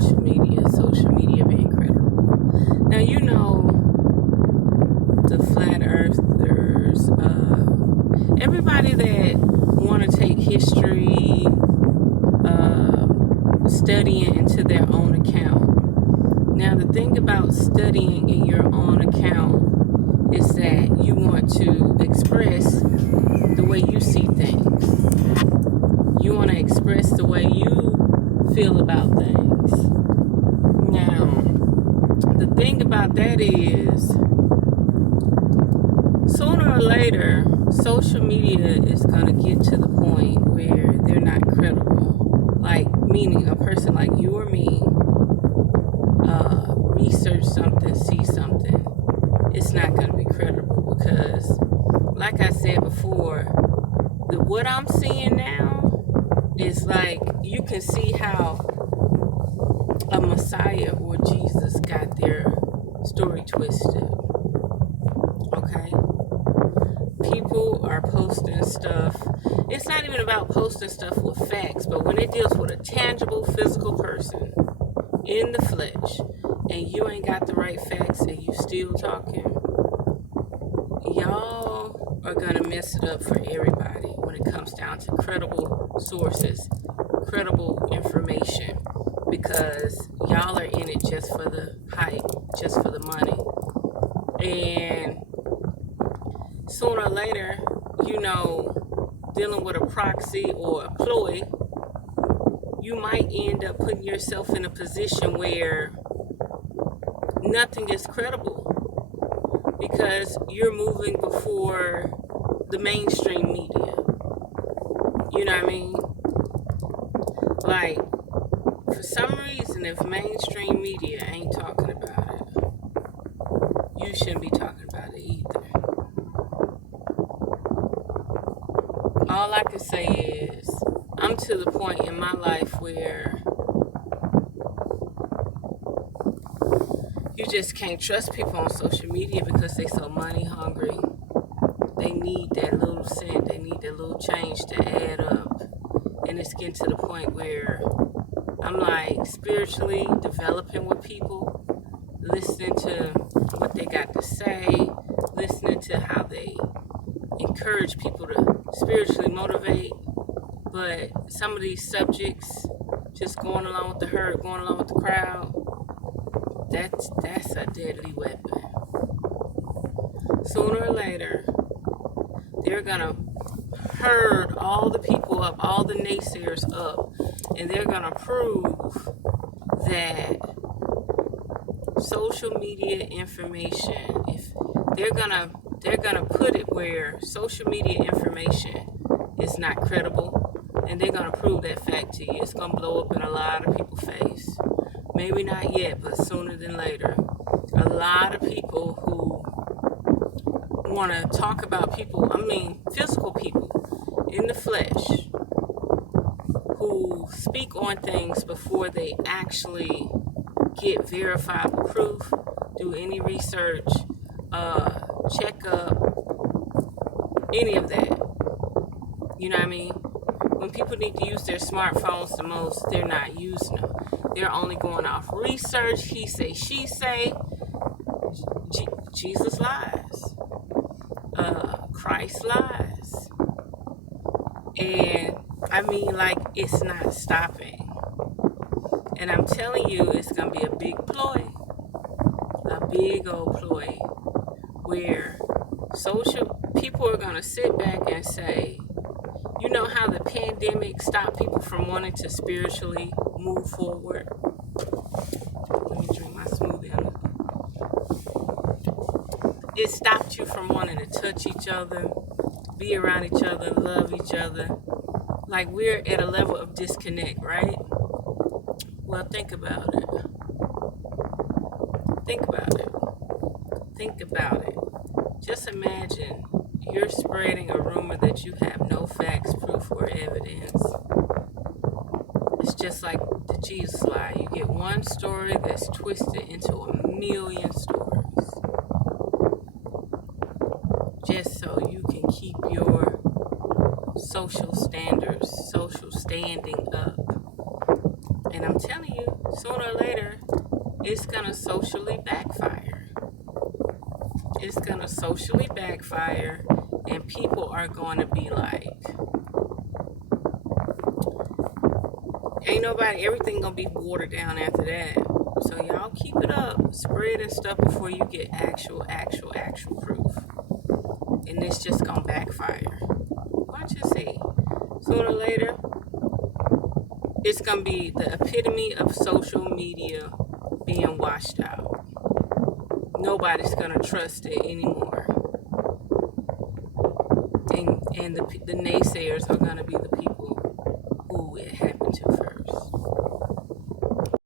social media being credible. Now, you know, the flat earthers, everybody that want to take history, studying into their own account. Now, the thing about studying in your own account is that you want to express the way you see things. You want to express the way you feel about things. Now, the thing about that is, sooner or later, social media is going to get to the point where they're not credible. Like, meaning a person like you or me, research something, see something, it's not going to be credible because, like I said before, what I'm seeing now is like, you can see how a Messiah or Jesus got their story twisted. Okay? People are posting stuff. It's not even about posting stuff with facts, but when it deals with a tangible physical person in the flesh, and you ain't got the right facts and you still talking, y'all are gonna mess it up for everybody when it comes down to credible sources, credible information, because y'all are in it just for the hype, just for the money. And sooner or later, you know, dealing with a proxy or a ploy, you might end up putting yourself in a position where nothing is credible because you're moving before the mainstream media. You know what I mean? Like, for some reason, if mainstream media ain't talking about it, you shouldn't be talking about it either. All I can say is, I'm to the point in my life where you just can't trust people on social media because they so money hungry. They need that little cent, they need that little change to add up. And it's getting to the point where I'm like spiritually developing with people, listening to what they got to say, listening to how they encourage people to spiritually motivate. But some of these subjects, just going along with the herd, going along with the crowd, that's a deadly weapon. Sooner or later, they're gonna herd all the people up, all the naysayers up, and they're gonna prove that social media information, if they're gonna put it where social media information is not credible, and they're gonna prove that fact to you. It's gonna blow up in a lot of people's face. Maybe not yet, but sooner than later. A lot of people who want to talk about people, physical people in the flesh, who speak on things before they actually get verifiable proof, do any research, check up, any of that. You know what I mean? When people need to use their smartphones the most, they're not using them. They're only going off research, he say, she say. Jesus lies. Christ lies. And like, it's not stopping. And I'm telling you, it's going to be a big ploy. A big old ploy. Where people are going to sit back and say, you know how the pandemic stopped people from wanting to spiritually move forward? Let me drink my smoothie. It stopped you from wanting to touch each other, be around each other, love each other. Like, we're at a level of disconnect, right? Well, think about it. Think about it. Think about it. Just imagine you're spreading a rumor that you have no facts, proof, or evidence. It's just like the Jesus lie. You get one story that's twisted into a million stories, just so you can keep your social standards, social standing up. And I'm telling you, sooner or later, it's gonna socially backfire. It's gonna socially backfire, and people are going to be like, ain't nobody, everything gonna be watered down after that. So y'all keep it up, spreading stuff before you get actual proof. And it's just gonna backfire. Watch and see. Sooner or later, it's gonna be the epitome of social media being washed out. Nobody's gonna trust it anymore. And the naysayers are gonna be the people who it happened to first.